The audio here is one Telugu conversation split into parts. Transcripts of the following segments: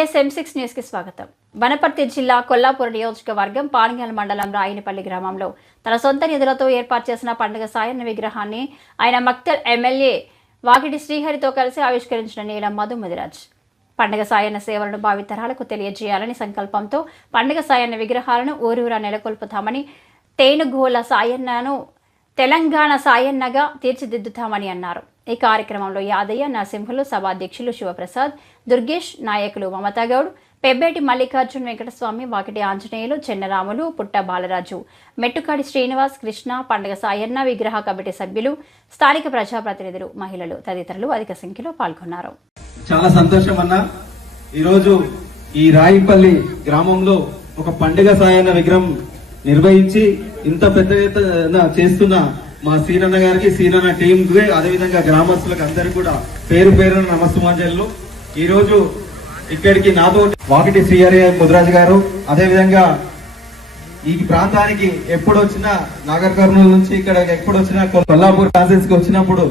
టీఎస్ఎం సిక్స్ న్యూస్కి స్వాగతం. వనపర్తి జిల్లా కొల్లాపూర్ నియోజకవర్గం పాణ్యాల మండలం రాయినపల్లి గ్రామంలో తన సొంత నిధులతో ఏర్పాటు చేసిన పండుగ సాయన్న విగ్రహాన్ని ఆయన మక్తల్ ఎమ్మెల్యే వాకిటి శ్రీహరితో కలిసి ఆవిష్కరించిన నీలం మధు ముదిరాజ్ పండుగ సాయన్న సేవలను భావితరాలకు తెలియజేయాలని సంకల్పంతో పండుగ సాయన్న విగ్రహాలను ఊరూరా నెలకొల్పుతామని తేనుగోల సాయన్నను తెలంగాణ సాయన్నగా తీర్చిదిద్దుతామని అన్నారు. ఈ కార్యక్రమంలో యాదయ్య నరసింహులు సభాధ్యక్షులు శివప్రసాద్ దుర్గేష్ నాయకులు మమతాగౌడ్ పెబ్బేటి మల్లికార్జున్ వెంకటస్వామి వాకిటి ఆంజనేయులు చెన్నరాములు పుట్ట బాలరాజు మెట్టుకాడి శ్రీనివాస్ కృష్ణ పండగ సాయన్న విగ్రహ కమిటీ సభ్యులు స్థానిక ప్రజాప్రతినిధులు మహిళలు తదితరులు అధిక సంఖ్యలో పాల్గొన్నారు. చాలా సంతోషం అన్న. ఈరోజు ఈ రాయిపల్లి గ్రామంలో ఒక పండుగ సాయన్న విగ్రహం నిర్వహించి ఇంత పెద్ద ఎత్తున చేస్తున్న మా సీనన్న గారికి సీనన్న టీం కి అదేవిధంగా గ్రామస్తులకు అందరికీ కూడా పేరు పేరున నమస్సుమాంజలు. ఈ రోజు ఇక్కడికి నాతో వాకిటి శ్రీహరి ముద్రాజ్ గారు అదేవిధంగా ఈ ప్రాంతానికి ఎప్పుడు వచ్చినా నాగర్ కర్నూలు నుంచి ఇక్కడ ఎప్పుడు వచ్చినా కొల్లాపూర్ కాన్సెన్స్కి వచ్చినప్పుడు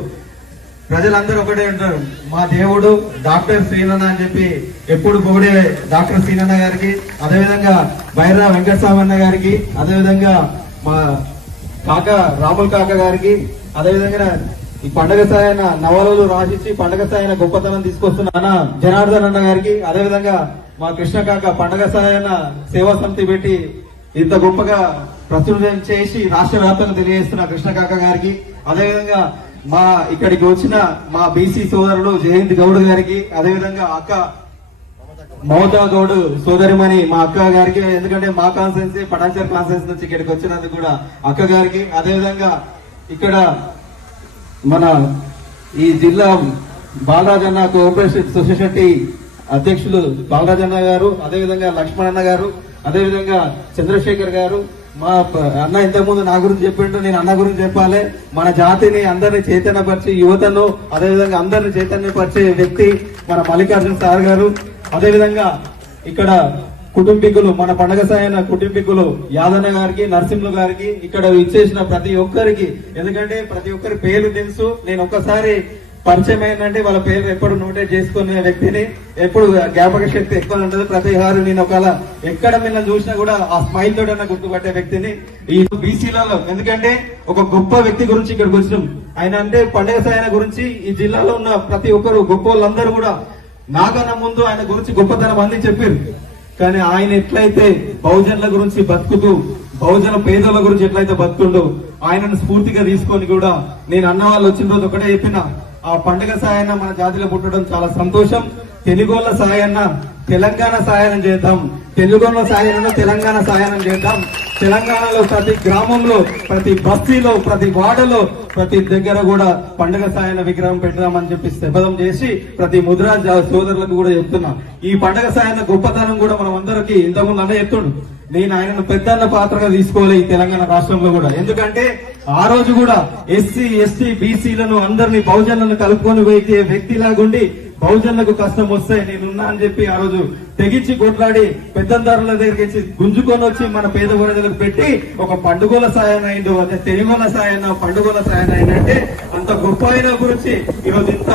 ప్రజలందరూ ఒకటే ఉంటారు మా దేవుడు డాక్టర్ శ్రీనన్న అని చెప్పి ఎప్పుడు పొగిడే డాక్టర్ శ్రీనన్న గారికి అదేవిధంగా బైరా వెంకటస్వామి అన్న గారికి అదేవిధంగా మా కాక రాముల్ కాక గారికి అదేవిధంగా ఈ పండగ సాయన నవలలు రాసిచ్చి పండగ సాయన గొప్పతనం తీసుకొస్తున్న అన్న జనార్దన్ అన్న గారికి అదేవిధంగా మా కృష్ణ కాక పండగ సాయన సేవా సమితి పెట్టి ఇంత గొప్పగా ప్రచురణ చేసి రాష్ట్ర వ్యాప్తంగా తెలియజేస్తున్న కృష్ణ కాక గారికి అదేవిధంగా మా ఇక్కడికి వచ్చిన మా బీసీ సోదరుడు జయంత్ గౌడ్ గారికి అదేవిధంగా అక్క మమతా గౌడ్ సోదరిమణి మా అక్క గారికి ఎందుకంటే మా కాన్ఫరెన్స్ పటాన్చర్ కాన్ఫరెన్స్ నుంచి ఇక్కడికి వచ్చినందుకు కూడా అక్క గారికి. అదేవిధంగా ఇక్కడ మన ఈ జిల్లా బాలరాజన్న కోఆపరేటివ్ సొసైటీ అధ్యక్షులు బాలరాజన్న గారు అదేవిధంగా లక్ష్మణన్న గారు అదేవిధంగా చంద్రశేఖర్ గారు. మా అన్న ఇంతకుముందు నా గురించి చెప్పిండు నేను అన్న గురించి చెప్పాలి. మన జాతిని అందరిని చైతన్యపరిచి యువతను అదేవిధంగా అందరిని చైతన్యపరిచే వ్యక్తి మన మల్లికార్జున సార్ గారు. అదేవిధంగా ఇక్కడ కుటుంబీకులు మన పండగ సాయన కుటుంబీకులు యాదన్న గారికి నరసింహులు గారికి ఇక్కడ ఇచ్చేసిన ప్రతి ఒక్కరికి ఎందుకంటే ప్రతి ఒక్కరి పేర్లు తెలుసు. నేను ఒక్కసారి పరిచయం అయిందంటే వాళ్ళ పేరు ఎప్పుడు నోటేట్ చేసుకునే వ్యక్తిని ఎప్పుడు జ్ఞాపక శక్తి ఎక్కువ ఉంటుంది ప్రతి నేను ఒకవేళ ఎక్కడ మిమ్మల్ని చూసినా కూడా ఆ స్మైల్ తోటన్నా గుర్తుపట్టే వ్యక్తిని. ఈ బీసీలలో ఎందుకంటే ఒక గొప్ప వ్యక్తి గురించి ఇక్కడికి వచ్చినాం. ఆయన అంటే పండగ సాయన గురించి ఈ జిల్లాలో ఉన్న ప్రతి ఒక్కరు గొప్ప వాళ్ళందరూ కూడా నాకన్నా ముందు ఆయన గురించి గొప్పతనం అన్ని చెప్పారు. కానీ ఆయన ఎట్లయితే బహుజనుల గురించి బతుకుతూ బహుజన పేదల గురించి ఎట్లయితే బతుకుండో ఆయనను స్ఫూర్తిగా తీసుకొని కూడా నేను అన్న వాళ్ళు వచ్చిన రోజు ఒకటే చెప్పిన ఆ పండుగ సాయన్న మన జాతిలో పుట్టడం చాలా సంతోషం. తెలుగోళ్ళ సాయన్న తెలంగాణ సాయనం చేద్దాం. తెలుగులో సాయనంలో తెలంగాణ సాయనం చేద్దాం. తెలంగాణలో ప్రతి గ్రామంలో ప్రతి బస్తీలో ప్రతి వాడలో ప్రతి దగ్గర కూడా పండుగ సాయన విగ్రహం పెడదామని చెప్పి శపథం చేసి ప్రతి ముద్రాజ్ సోదరులకు కూడా చెప్తున్నా. ఈ పండుగ సాయన గొప్పతనం కూడా మనం అందరికి ఇంతకుముందు అన్న చెప్తుండు నేను ఆయనను పెద్దన్న పాత్రగా తీసుకోవాలి ఈ తెలంగాణ రాష్ట్రంలో కూడా. ఎందుకంటే ఆ రోజు కూడా ఎస్సీ ఎస్టీ బీసీలను అందరినీ బహుజనులను కలుపుకొని పోయి వ్యక్తిలాగుండి బహుజనులకు కష్టం వస్తే నేనున్నా అని చెప్పి ఆ రోజు తెగించి కొట్లాడి పెద్దందారుల దగ్గరికి వచ్చి గుంజుకొని వచ్చి మన పేద ప్రజలకు పెట్టి ఒక పండుగల సాయం అయిందో అదే తెలుగుల సాయన పండుగల సాయం అయిందంటే అంత గొప్ప అయిన గురించి ఈరోజు ఇంత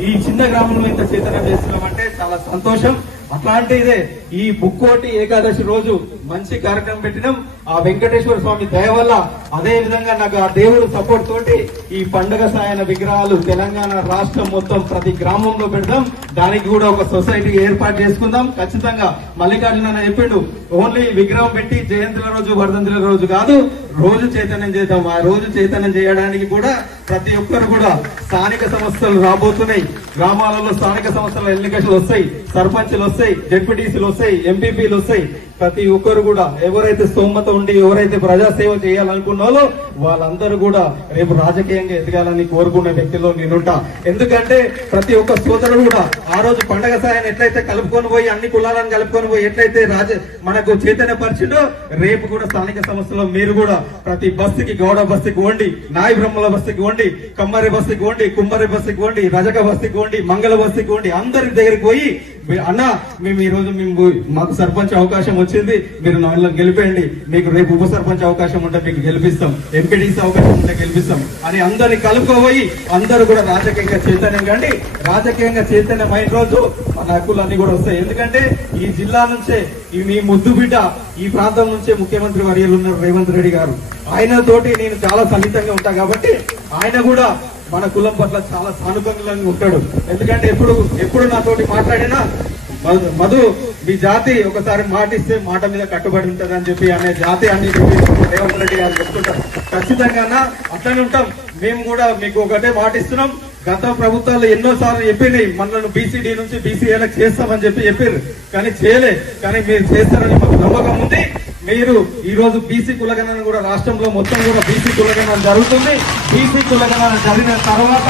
ఈ చిన్న గ్రామంలో ఇంత చేతనం చేస్తున్నామంటే చాలా సంతోషం. అట్లాంటిదే ఈ బుక్కోటి ఏకాదశి రోజు మంచి కార్యక్రమం పెట్టినాం. ఆ వెంకటేశ్వర స్వామి దయ వల్ల అదే విధంగా నాకు ఆ దేవుడు సపోర్ట్ తోటి ఈ పండగ సాయన విగ్రహాలు తెలంగాణ రాష్ట్రం మొత్తం ప్రతి గ్రామంలో పెడదాం. దానికి కూడా ఒక సొసైటీ ఏర్పాటు చేసుకుందాం. ఖచ్చితంగా మల్లికార్జున చెప్పిండు ఓన్లీ విగ్రహం పెట్టి జయంతుల రోజు వర్ధంతుల రోజు కాదు రోజు చైతన్యం చేద్దాం. ఆ రోజు చైతన్యం చేయడానికి కూడా ప్రతి ఒక్కరు కూడా స్థానిక సంస్థలు రాబోతున్నాయి. గ్రామాలలో స్థానిక సంస్థల ఎన్నికలు వస్తాయి. సర్పంచ్లు వస్తాయి జడ్పీటీసీలు వస్తాయి ఎంపీపీలు వస్తాయి. ప్రతి ఒక్కరు కూడా ఎవరైతే స్తోమత ఉండి ఎవరైతే ప్రజాసేవ చేయాలనుకున్నారో వాళ్ళందరూ కూడా రేపు రాజకీయంగా ఎదగాలని కోరుకునే వ్యక్తిలో నేనుంటా. ఎందుకంటే ప్రతి ఒక్క సోదరుడు కూడా ఆ రోజు పండగ సాయాన్ని ఎట్లయితే కలుపుకొని పోయి అన్ని కులాలను కలుపుకొని పోయి ఎట్లయితే రాజ మనకు చైతన్య పరిచిడో రేపు కూడా స్థానిక సంస్థలో మీరు కూడా ప్రతి బస్సుకి గౌడ బస్సుకి వండి నాయ బ్రహ్మల బస్సుకి వండి కమ్మరి బస్సుకి వండి కుమ్మరి బస్సుకి వండి రజక బస్సుకి వండి మంగళ బస్సుకి వండి అందరి దగ్గరికి పోయి అన్న మేము ఈ రోజు మేము మాకు సర్పంచ్ అవకాశం వచ్చింది మీరు నాలుగు గెలిపేయండి. మీకు రేపు ఉప సర్పంచ్ అవకాశం ఉంటే మీకు గెలిపిస్తాం. ఎంపీడీసీ అవకాశం ఉంటే గెలిపిస్తాం. అని అందరిని కలుపుకోబోయి అందరూ కూడా రాజకీయంగా చైతన్యం కండి రాజకీయంగా చైతన్యమైన రోజు మన హక్కులన్నీ కూడా వస్తాయి. ఎందుకంటే ఈ జిల్లా నుంచే ఈ మీ ముద్దు బిడ్డ ఈ ప్రాంతం నుంచే ముఖ్యమంత్రి వర్యులు ఉన్నారు రేవంత్ రెడ్డి గారు. ఆయన తోటి నేను చాలా సన్నిహితంగా ఉంటా కాబట్టి ఆయన కూడా మన కులం పట్ల చాలా సానుకూలంగా ఉంటాడు. ఎందుకంటే ఎప్పుడు ఎప్పుడు నాతోటి మాట్లాడినా మధు- మధు మీ జాతి ఒకసారి మాటిస్తే మాట మీద కట్టుబడి ఉంటుంది అని చెప్పి అనే జాతి అని చెప్పి రేవంత్ రెడ్డి గారు చెప్తుంటారు. ఖచ్చితంగా అట్లనే ఉంటాం. మేము కూడా మీకు ఒకటే మాటిస్తున్నాం. గత ప్రభుత్వాలు ఎన్నో సార్లు చెప్పినాయి మనల్ని బీసీడీ నుంచి బీసీఏలకు చేస్తామని చెప్పి చెప్పారు కానీ చేయలే. కానీ మీరు చేస్తారని మాకు నమ్మకం ఉంది. మీరు ఈ రోజు బీసీ కులగణన కూడా రాష్ట్రంలో మొత్తం కూడా బీసీ కులగణన జరుగుతుంది. బీసీ కులగణన జరిగిన తర్వాత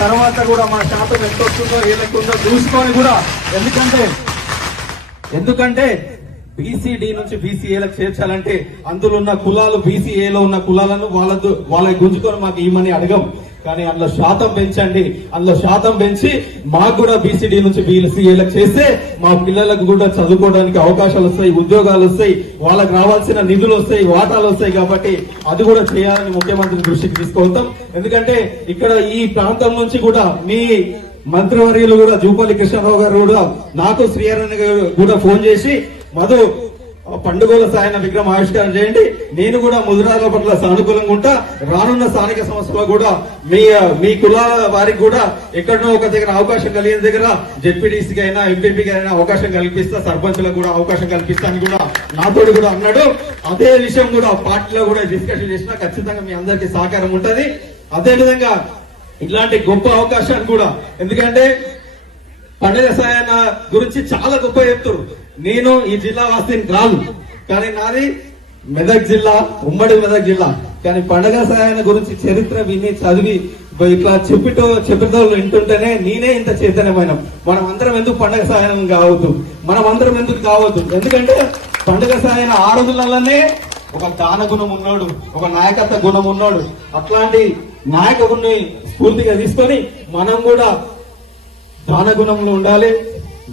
తర్వాత కూడా మన శాతం ఎంత వస్తుందో ఏలెక్కుందో చూసుకొని కూడా ఎందుకంటే ఎందుకంటే బీసీడీ నుంచి బీసీఏలకు చేర్చాలంటే అందులో ఉన్న కులాలు బీసీఏలో ఉన్న కులాలను వాళ్ళతో వాళ్ళకి గుంజుకొని మాకు ఈమని అడగం. కానీ అందులో శాతం పెంచండి. అందులో శాతం పెంచి మాకు కూడా బీసీడీ నుంచి బీసీఏలకు చేస్తే మా పిల్లలకు కూడా చదువుకోవడానికి అవకాశాలు వస్తాయి ఉద్యోగాలు వస్తాయి వాళ్ళకి రావాల్సిన నిధులు వస్తాయి వాటాలు వస్తాయి కాబట్టి అది కూడా చేయాలని ముఖ్యమంత్రి దృష్టికి తీసుకొస్తాం ఎందుకంటే ఇక్కడ ఈ ప్రాంతం నుంచి కూడా మీ మంత్రివర్యులు కూడా జూపల్లి కృష్ణారావు గారు కూడా నాకు శ్రీహరణ గారు కూడా ఫోన్ చేసి మధు పండుగల సాయన విగ్రహం ఆవిష్కారం చేయండి. నేను కూడా ముదురాల పట్ల సానుకూలంగా ఉంటా. రానున్న స్థానిక సంస్థలో కూడా మీ మీ కులాల వారికి కూడా ఎక్కడనో ఒక దగ్గర అవకాశం కలిగిన దగ్గర జెడ్పీటీసీకి అయినా ఎంపీపీకి అయినా అవకాశం కల్పిస్తా సర్పంచ్లకు కూడా అవకాశం కల్పిస్తా అని కూడా నాతోడు కూడా అన్నాడు. అదే విషయం కూడా పార్టీలో కూడా డిస్కషన్ చేసినా ఖచ్చితంగా మీ అందరికీ సహకారం ఉంటుంది. అదేవిధంగా ఇట్లాంటి గొప్ప అవకాశాన్ని కూడా ఎందుకంటే పండుగ సాయన గురించి చాలా గొప్ప చెప్తారు నేను ఈ జిల్లా వాసిని కాదు. కానీ నాది మెదక్ జిల్లా ఉమ్మడి మెదక్ జిల్లా. కానీ పండగ సాయన గురించి చరిత్ర విని చదివి ఇట్లా చెప్పిటో చెప్పితో వింటుంటేనే నేనే ఇంత చైతన్యమైన. మనం అందరం ఎందుకు పండగ సాయనం కావద్దు? మనం అందరం ఎందుకు కావద్దు? ఎందుకంటే పండుగ సాయన ఆ రోజులలోనే ఒక దాన గుణం ఉన్నాడు ఒక నాయకత్వ గుణం ఉన్నాడు. అట్లాంటి నాయకుడిని స్ఫూర్తిగా తీసుకొని మనం కూడా దాన గుణంలో ఉండాలి.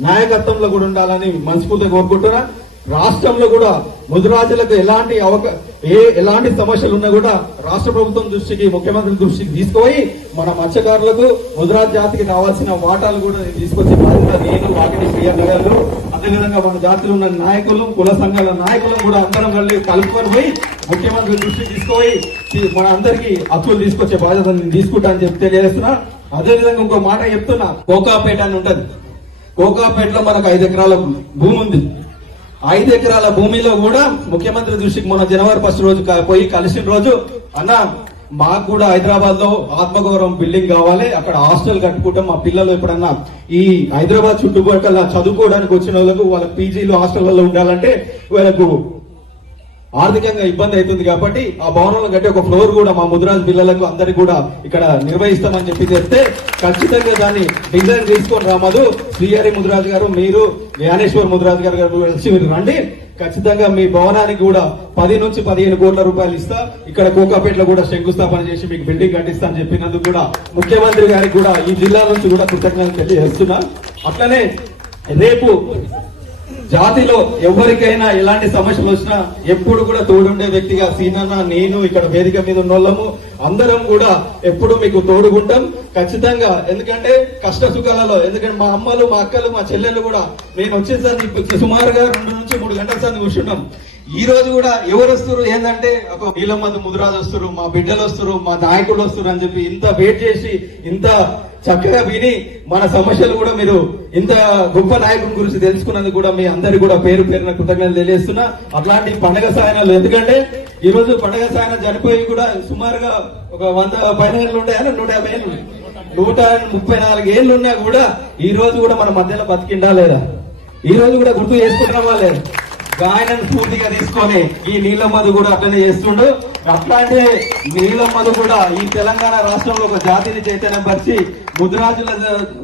నాయకత్వంలో కూడా ఉండాలని మనస్ఫూర్తిగా కోరుకుంటున్నా. రాష్ట్రంలో కూడా ముదురాజులకు ఎలాంటి అవక ఏ ఎలాంటి సమస్యలు ఉన్నా కూడా రాష్ట్ర ప్రభుత్వం దృష్టికి ముఖ్యమంత్రి దృష్టికి తీసుకుపోయి మన మత్స్యకారులకు ముదురాజ్ జాతికి కావాల్సిన వాటాలు కూడా తీసుకొచ్చే బాధ్యత నేను వాకిటి క్రియలు అదేవిధంగా మన జాతిలో ఉన్న నాయకులు కుల సంఘాల నాయకులు కూడా అందరం కలిసి కలుపుకొని పోయి ముఖ్యమంత్రి దృష్టికి తీసుకుపోయి మన అందరికీ హక్కులు తీసుకొచ్చే బాధ్యత నేను తీసుకుంటా అని చెప్పి తెలియజేస్తున్నా. అదే విధంగా ఇంకో మాట చెప్తున్నా. కోకాపేట అని ఉంటది. కోకాపేటలో మనకు ఐదు ఎకరాల భూమి ఉంది. ఐదు ఎకరాల భూమిలో కూడా ముఖ్యమంత్రి దృష్టికి మొన్న జనవరి ఫస్ట్ రోజు పోయి కలిసిన రోజు అన్న మాకు కూడా హైదరాబాద్లో ఆత్మగౌరవం బిల్డింగ్ కావాలి అక్కడ హాస్టల్ కట్టుకుంటాం మా పిల్లలు ఎప్పుడన్నా ఈ హైదరాబాద్ చుట్టుపక్కల చదువుకోవడానికి వచ్చిన వాళ్ళకు వాళ్ళ పీజీలు హాస్టల్లో ఉండాలంటే వాళ్ళకు ఆర్థికంగా ఇబ్బంది అవుతుంది కాబట్టి ఆ భవనంలో కట్టి ఒక ఫ్లోర్ కూడా మా ముద్రాజు పిల్లలకు అందరికి కూడా ఇక్కడ నిర్వహిస్తామని చెప్పి చెప్తే ఖచ్చితంగా దాన్ని డిజైన్ తీసుకొని రామదు శ్రీహరి ముద్రాజు గారు మీరు జ్ఞానేశ్వర్ ముద్రాజు గారు గారు కలిసి మీరు రండి. ఖచ్చితంగా మీ భవనానికి కూడా పది నుంచి పదిహేను కోట్ల రూపాయలు ఇస్తా. ఇక్కడ కోకాపేటలో కూడా శంకుస్థాపన చేసి మీకు బిల్డింగ్ కట్టిస్తా అని చెప్పినందుకు కూడా ముఖ్యమంత్రి గారికి కూడా ఈ జిల్లా నుంచి కూడా కృతజ్ఞతలు తెలియజేస్తున్నా. అట్లనే రేపు జాతిలో ఎవరికైనా ఎలాంటి సమస్యలు వచ్చినా ఎప్పుడు కూడా తోడుండే వ్యక్తిగా సీనన్న నేను ఇక్కడ వేదిక మీద ఉన్నోళ్ళము. అందరం కూడా ఎప్పుడు మీకు తోడుకుంటాం ఖచ్చితంగా. ఎందుకంటే కష్ట సుఖాలలో ఎందుకంటే మా అమ్మలు మా అక్కలు మా చెల్లెలు కూడా. నేను వచ్చేసరికి సుమారుగా రెండు నుంచి మూడు గంటల సార్ కూర్చున్నాం. ఈ రోజు కూడా ఎవరు వస్తారు? ఏంటంటే ఒక నీళ్ళ మంది ముదురాజు వస్తారు మా బిడ్డలు వస్తారు మా నాయకులు వస్తారు అని చెప్పి ఇంత వెయిట్ చేసి ఇంత చక్కగా విని మన సమస్యలు కూడా మీరు ఇంత గొప్ప నాయకుని గురించి తెలుసుకున్నందుకు కూడా మీ అందరి కూడా పేరు పేరున కృతజ్ఞతలు తెలియజేస్తున్నా. అట్లాంటి పండగ సాయనాలు ఎందుకంటే ఈ రోజు పండగ సాయనం చనిపోయి కూడా సుమారుగా ఒక వంద పైన ఏళ్ళు ఉంటాయని నూట యాభై ఏళ్ళు నూట ముప్పై నాలుగు ఏళ్ళు ఉన్నా కూడా ఈ రోజు కూడా మన మధ్యలో బతికిండా లేదా? ఈ రోజు కూడా గుర్తు చేసుకుంటామా లేదా? ఆయనను స్ఫూర్తిగా తీసుకొని ఈ నీళ్ళ మధు కూడా అట్లనే చేస్తుండు. అట్లాంటి నీలమ్మను కూడా ఈ తెలంగాణ రాష్ట్రంలో ఒక జాతిని చైతన్యం పరిచి ముద్రాజుల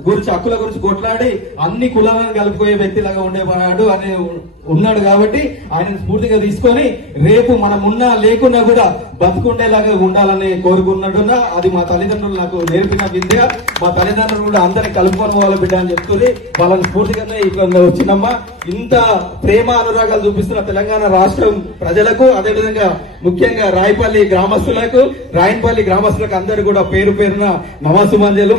గురించి హక్కుల గురించి కొట్లాడి అన్ని కులాలను కలిపిపోయే వ్యక్తిలాగా ఉండేవాడు అని ఉన్నాడు కాబట్టి ఆయన స్ఫూర్తిగా తీసుకొని రేపు మనం ఉన్నా లేకున్నా కూడా బతుకుండేలాగా ఉండాలని కోరుకున్నట్టున్నా అది మా తల్లిదండ్రులు నాకు నేర్పిన విద్య. మా తల్లిదండ్రులు కూడా అందరిని కలుపుకొని పోవాలి బిడ్డ అని చెప్తుంది. వాళ్ళని స్ఫూర్తిగానే ఇక్కడ వచ్చినమ్మా ఇంత ప్రేమ అనురాగాలు చూపిస్తున్న తెలంగాణ రాష్ట్రం ప్రజలకు అదేవిధంగా ముఖ్యంగా రాయపల్లి గ్రామస్తులకు రాయనపల్లి గ్రామస్తులకు అందరు కూడా పేరు పేరున నమస్సుమంజలు